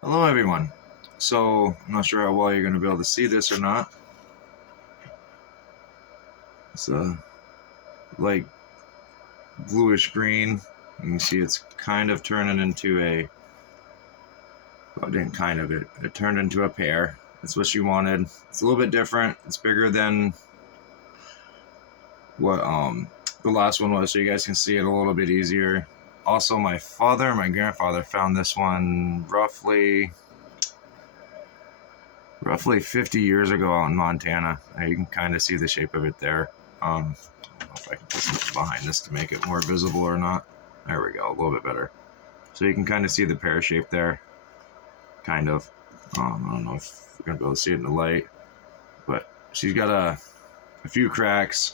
Hello everyone. So, I'm not sure how well you're going to be able to see this or not. It's a light bluish green. You can see it's kind of turning into a, well, it didn't kind of, it turned into a pear. That's what she wanted. It's a little bit different. It's bigger than what the last one was, so you guys can see it a little bit easier. Also, my father and my grandfather found this one roughly 50 years ago out in Montana. You can kind of see the shape of it there. I don't know if I can put something behind this to make it more visible or not. There we go, a little bit better. So you can kind of see the pear shape there. Kind of. I don't know if you're going to be able to see it in the light. But she's got a few cracks.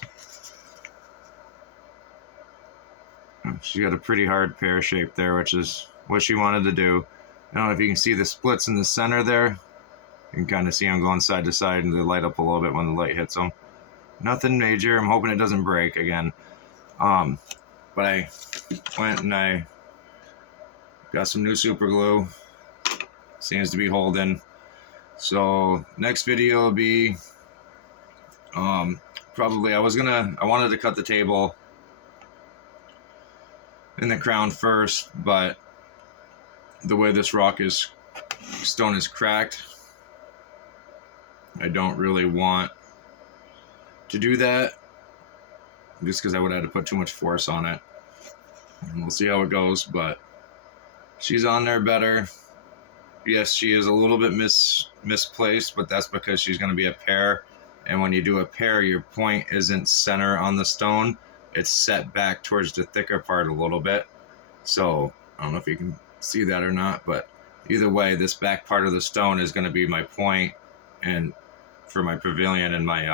She's got a pretty hard pear shape there, which is what she wanted to do. I don't know if you can see the splits in the center there. You can kind of see them going side to side, and they light up a little bit when the light hits them. Nothing major. I'm hoping it doesn't break again. But I went and I got some new super glue. Seems to be holding. So next video will be probably I wanted to cut the table in the crown first, but the way this stone is cracked, I don't really want to do that, just because I would have to put too much force on it. And we'll see how it goes, but she's on there better. Yes, she is a little bit misplaced, but that's because she's going to be a pear, and when you do a pear, your point isn't center on the stone. It's set back towards the thicker part a little bit. So I don't know if you can see that or not, but either way, this back part of the stone is going to be my point, and for my pavilion and my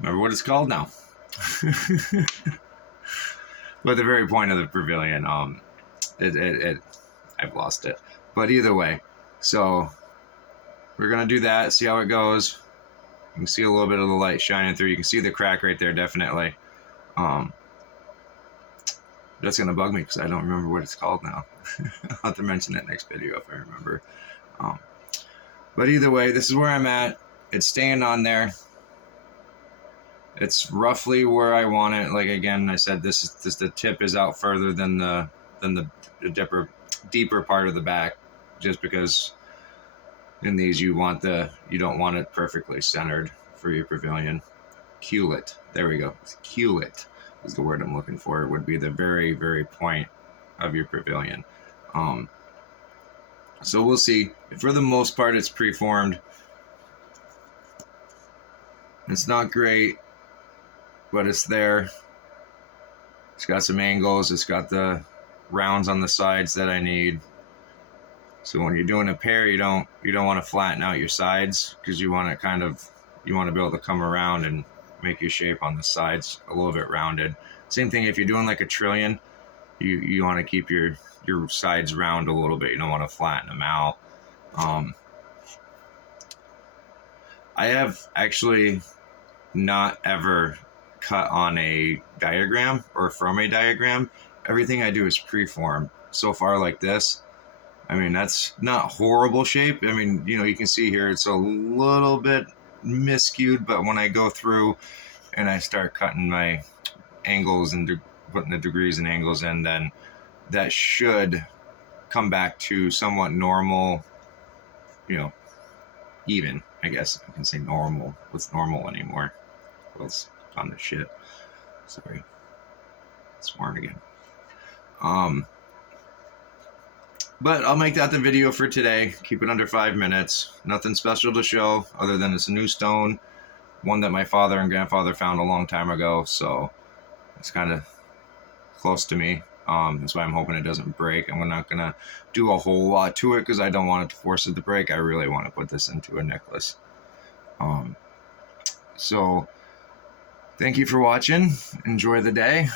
remember what it's called now. But the very point of the pavilion, I've lost it. But either way, so we're gonna do that, see how it goes. You can see a little bit of the light shining through. You can see the crack right there, definitely. That's gonna bug me because I don't remember what it's called now. I'll have to mention that next video if I remember. But either way, this is where I'm at. It's staying on there. It's roughly where I want it. Like again, I said this the tip is out further than the deeper part of the back, just because in these you don't want it perfectly centered for your pavilion. Culet. There we go. Culet is the word I'm looking for. It would be the very, very point of your pavilion. So we'll see. For the most part, it's preformed. It's not great, but it's there. It's got some angles. It's got the rounds on the sides that I need. So when you're doing a pear, you don't want to flatten out your sides, because you want to be able to come around and make your shape on the sides a little bit rounded. Same thing if you're doing like a trillion, you want to keep your sides round a little bit. You don't want to flatten them out. I have actually not ever cut on a diagram or from a diagram. Everything I do is preform so far like this. I mean, that's not horrible shape. I mean, you can see here it's a little bit miscued, but when I go through and I start cutting my angles and putting the degrees and angles in, then that should come back to somewhat normal, even, I guess I can say normal. What's normal anymore? What's on the shit? Sorry. Sworn again. But I'll make that the video for today. Keep it under 5 minutes. Nothing special to show other than it's a new stone. One that my father and grandfather found a long time ago. So it's kind of close to me. That's why I'm hoping it doesn't break. I'm not going to do a whole lot to it because I don't want it to force it to break. I really want to put this into a necklace. So thank you for watching. Enjoy the day.